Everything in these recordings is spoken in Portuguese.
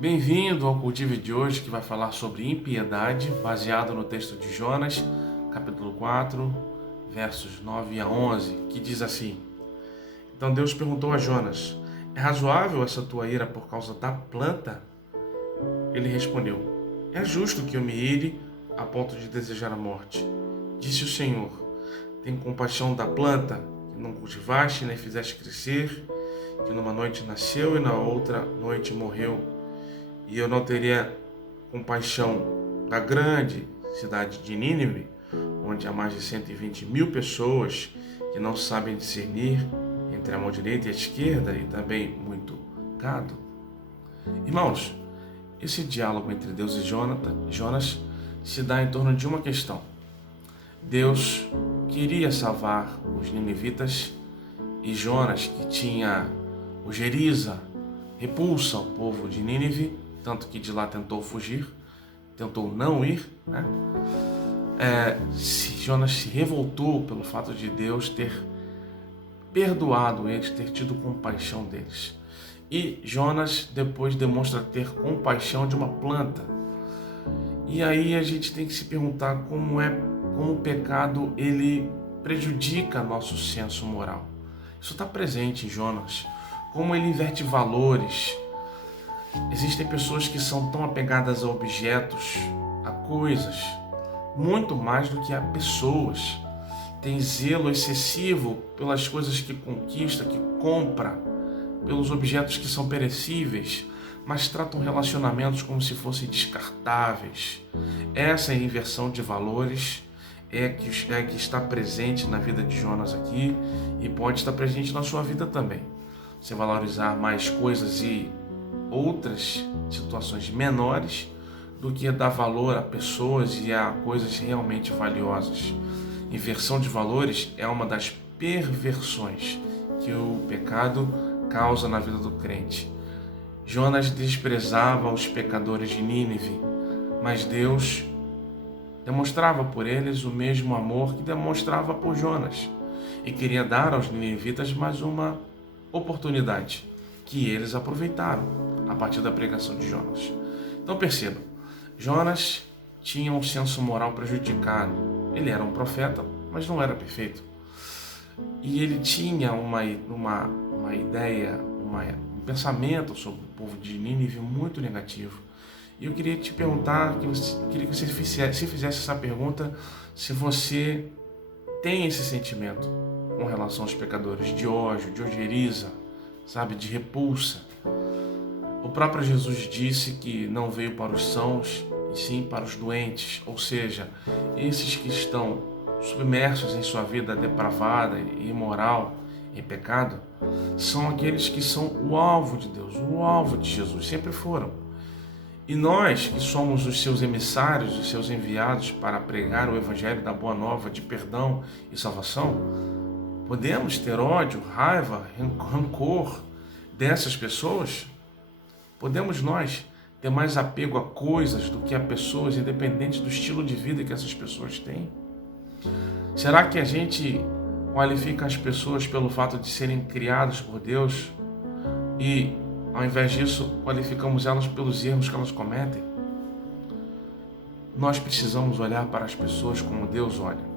Bem-vindo ao Cultivo de hoje, que vai falar sobre impiedade, baseado no texto de Jonas, capítulo 4, versos 9 a 11, que diz assim: Então Deus perguntou a Jonas: É razoável essa tua ira por causa da planta? Ele respondeu: É justo que eu me ire a ponto de desejar a morte. Disse o Senhor: Tem compaixão da planta que não cultivaste nem fizeste crescer, que numa noite nasceu e na outra noite morreu. E eu não teria compaixão da grande cidade de Nínive, onde há mais de 120 mil pessoas que não sabem discernir entre a mão direita e a esquerda, e também muito gado. Irmãos, esse diálogo entre Deus e Jonas se dá em torno de uma questão. Deus queria salvar os ninivitas e Jonas, que tinha ojeriza, repulsa ao povo de Nínive, tanto que de lá tentou fugir, tentou não ir, né? Jonas se revoltou pelo fato de Deus ter perdoado eles, ter tido compaixão deles. E Jonas depois demonstra ter compaixão de uma planta. E aí a gente tem que se perguntar como o pecado ele prejudica nosso senso moral. Isso está presente em Jonas. Como ele inverte valores. Existem pessoas que são tão apegadas a objetos, a coisas, muito mais do que a pessoas. Tem zelo excessivo pelas coisas que conquista, que compra, pelos objetos que são perecíveis, mas tratam relacionamentos como se fossem descartáveis. Essa inversão de valores é que está presente na vida de Jonas aqui e pode estar presente na sua vida também. Você valorizar mais coisas e outras situações menores do que dar valor a pessoas e a coisas realmente valiosas. Inversão de valores é uma das perversões que o pecado causa na vida do crente. Jonas desprezava os pecadores de Nínive, mas Deus demonstrava por eles o mesmo amor que demonstrava por Jonas e queria dar aos ninivitas mais uma oportunidade que eles aproveitaram a partir da pregação de Jonas. Então percebam, Jonas tinha um senso moral prejudicado. Ele era um profeta, mas não era perfeito. E ele tinha uma ideia, um pensamento sobre o povo de Nínive muito negativo. E eu queria te perguntar, queria que você fizesse essa pergunta, se você tem esse sentimento com relação aos pecadores, de ódio, de ojeriza, sabe, de repulsa. O próprio Jesus disse que não veio para os sãos, e sim para os doentes, ou seja, esses que estão submersos em sua vida depravada e imoral, em pecado, são aqueles que são o alvo de Deus, o alvo de Jesus, sempre foram. E nós, que somos os seus emissários, os seus enviados para pregar o evangelho da boa nova de perdão e salvação, podemos ter ódio, raiva, rancor dessas pessoas? Podemos nós ter mais apego a coisas do que a pessoas, independente do estilo de vida que essas pessoas têm? Será que a gente qualifica as pessoas pelo fato de serem criadas por Deus e, ao invés disso, qualificamos elas pelos erros que elas cometem? Nós precisamos olhar para as pessoas como Deus olha.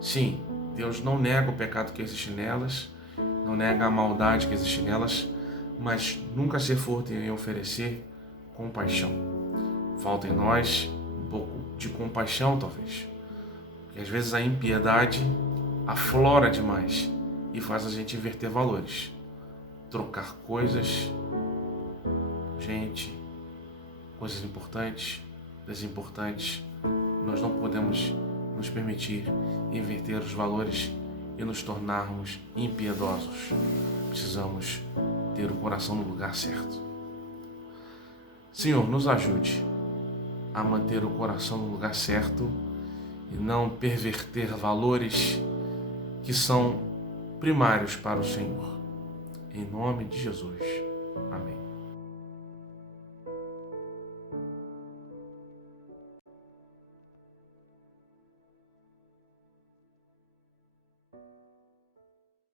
Sim, Deus não nega o pecado que existe nelas, não nega a maldade que existe nelas, mas nunca se furta em oferecer compaixão. Falta em nós um pouco de compaixão, talvez. Porque às vezes a impiedade aflora demais e faz a gente inverter valores. Trocar coisas, gente, coisas importantes, desimportantes. Nós não podemos nos permitir inverter os valores e nos tornarmos impiedosos. Precisamos ter o coração no lugar certo. Senhor, nos ajude a manter o coração no lugar certo e não perverter valores que são primários para o Senhor. Em nome de Jesus. Amém.